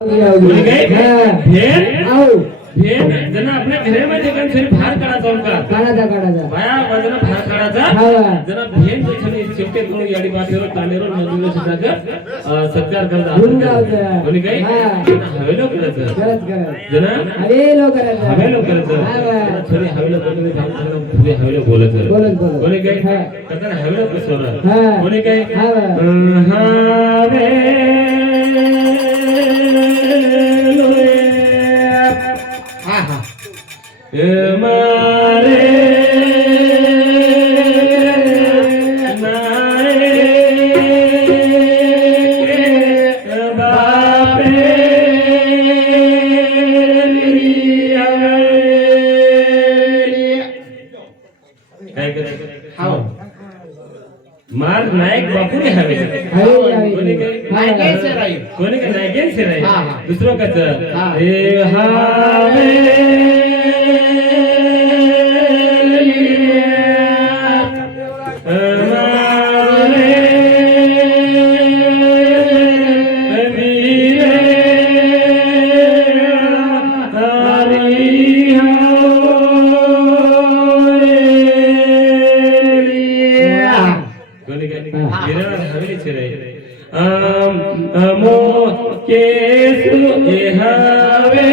बोली गई भेद जना आपल्या घरामध्ये पण सरी भार काढायचा काढायचा बाया बाजूला भार काढायचा जना भेद छने शेवटे कोण याडी बाटेवर तांडेवर मंदिर सजाकर सत्कार करता बोली गई हवेलो करायचं जना हवेलो करायचं सरी हवेलो कोणी काम करणं पुढे हवेलो बोलायचं बोली गई कसा हवेलो कसं बोली गई मारे नाए बापे काय करते मार नायक बापुरी हवे कोणी काय नायकेन से राही दुसरं कसं हे हावे अमो केसु एहावे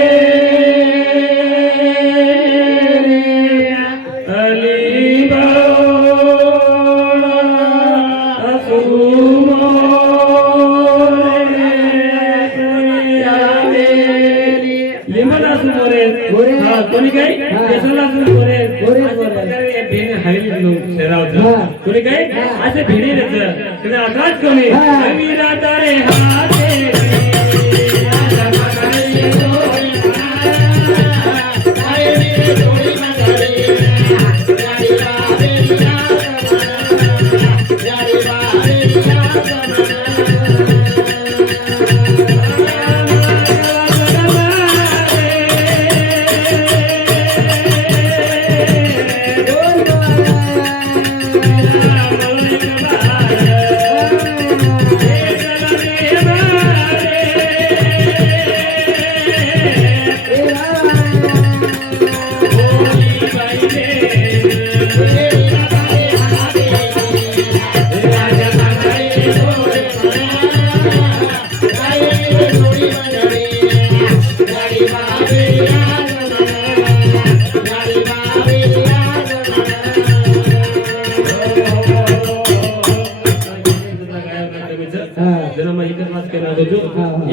अलीबा असुमो लिमला सुमोरे कोणी काय केसला सुमोरे भेणे हवेली लोक शेरावचं कोणी काय असे भेणे रच तुला आकाश कोणी अमीरा तारे हाते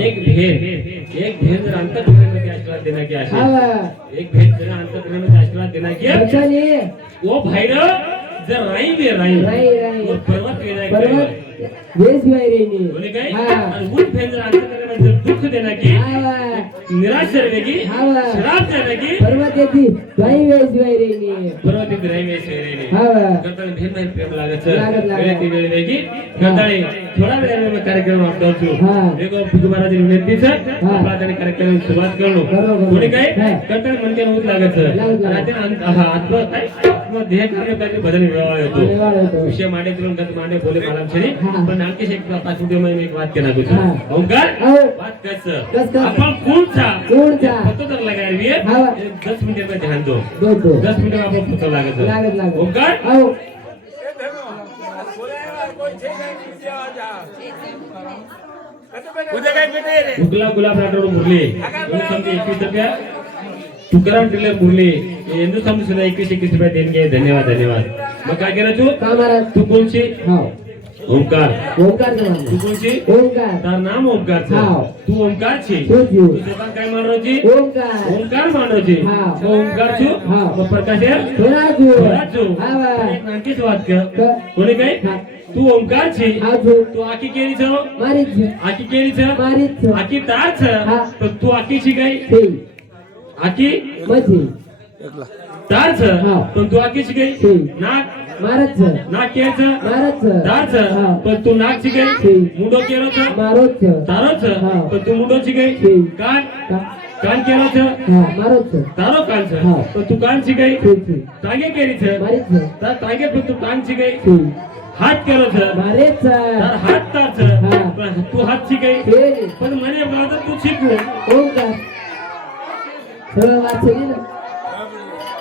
एक भेद जर अंतःकरणामध्ये आशीर्वाद देना की आशीर्वाद एक भेद जर अंतःकरणामध्ये आशीर्वाद देना की वो भाईर जर राई वो पर्वत बोले काय उन भेद जर अंतःकरणामध्ये जर दुःख देना की निराश सर्वेगी श्राप देना की पर्वत येती राई वेस वेरेनी करताना भेद नाही प्रेम लागत वेळ वेगी करताना थोडा वेळाने कार्यक्रम आपल्याचो एक महाराज विनंतीचा आपला त्याने कार्यक्रम सुरुवात करणं कोणी काय करताना म्हणजे होत लागत आत्म देह कार्य काही बदल मिळावा येतो विषय मांडे तुरंत मांडे बोले मला छे पण आणखी एक 5 मिनिट में एक बात कहना कुछ ओंकार बात कस अपन कौन सा पता तर लगावी 10 मिनिट में ध्यान दो 10 मिनिट में आपको पता लागत ओंकार गुलाब नाटोड मुरली समझे 21 रुपया तुकाराम टिल्लर मुरली ಎಂದು समझ 21 रुपया देणगे धन्यवाद मग काय केलं तू कोणची ओंकार तू कोणची ओंकार तार नाम ओंकार तू ओंकार छी तुझे काय मानरो छी ओंकार मानरो छी ओंकार छु मग प्रकाश राजू एक नानकीच बात कर कोणी काय तू ओंकार छी तू आकी केली छ आकी केली छ आकी तार छ तो तू आकी छी काय आकी तार छ पण तू आकी छी काय नाक मारच नाक केच मारच तार छ पण तू नाक छी काय मुंडो केरो छ मारोच तारो छ पण तू मुंडो छी काय कान कान केरो छ मारोच तारो कान छ पण तू कान छी काय तागे केरी छ ता तागे पण तू कान छी काय हात केलो छ मारेच तर हात ताच हा. पण तू हात शिकाय हे पण म्हणे बाबा तू शिकू कोण का सगळं वाचली ना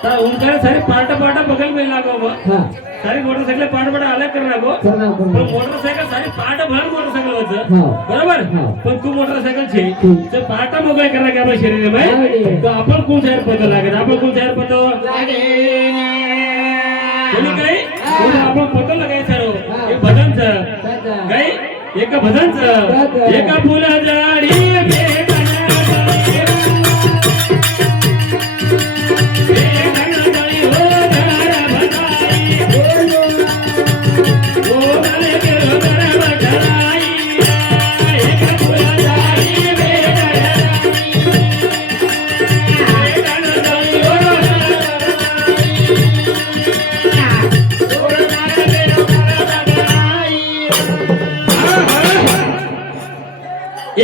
तर उनका सारे पाटा पाटा बगल में लागो बा हा सारी मोटरसाइकिल पाटा पाटा अलग करना गो चला पण कोण मोटरसाइकिल सारी पाटा भर मोटरसाइकिल वच हा. बरोबर हा. पण तू मोटरसाइकिल छे हम्म. तो पाटा मोगल करना के आपल्या शरीर में आवडे. तो आपण कोण शहर पतो लागत आपण कोण शहर पतो लागे कोणी काय हा. आपण पतो लगायचं रो हा. एक भजन छ दादा काय एक भजन छ दादा. एका फुला झाडी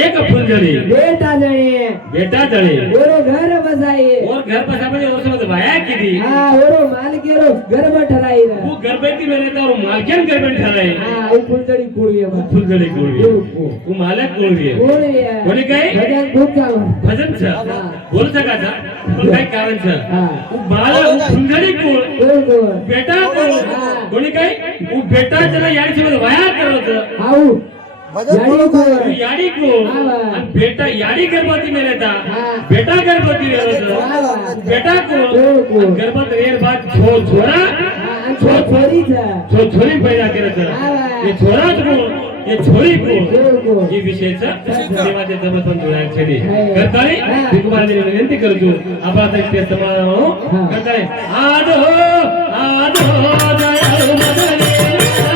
एक फुलझड़ी बेटा जणे बेटा जड़े ओरो घर बसाई और घर पर समझ और समझ भाया की दी हा ओरो माल केरो घर में ठराई रे वो घर बैठी में रहता और मालकिन घर बैठा रहे हा उ फुलजड़ी कुड़ी है फुलझड़ी कोड़ी वो मालक कोड़ी है कोड़ी है कोणी काय भजन खूप चांगला भजन छ बोल सका था पण काय कारण छ हा वो मालक फुलझड़ी कोण कोण कोण बेटा कोण कोणी काय वो बेटा जरा याडी समज वाया करत हाऊ याडी कोण याडी को आणि बेटा याडी गर्भवती में रहता हाँ। बेटा गर्भवती रहता हाँ। बेटा को को। गर्भवत रेर बाद छोरा हा छोरी छा छोरी पैदा करत हाँ। ये छोरा को ये छोरी को को ये विषयचा देवाचे जमत पण जुळाय छडी हाँ। करताळे हाँ। विकुमारजी विनंती करतो आपण आता ते समारोह हाँ। करताळे आज हो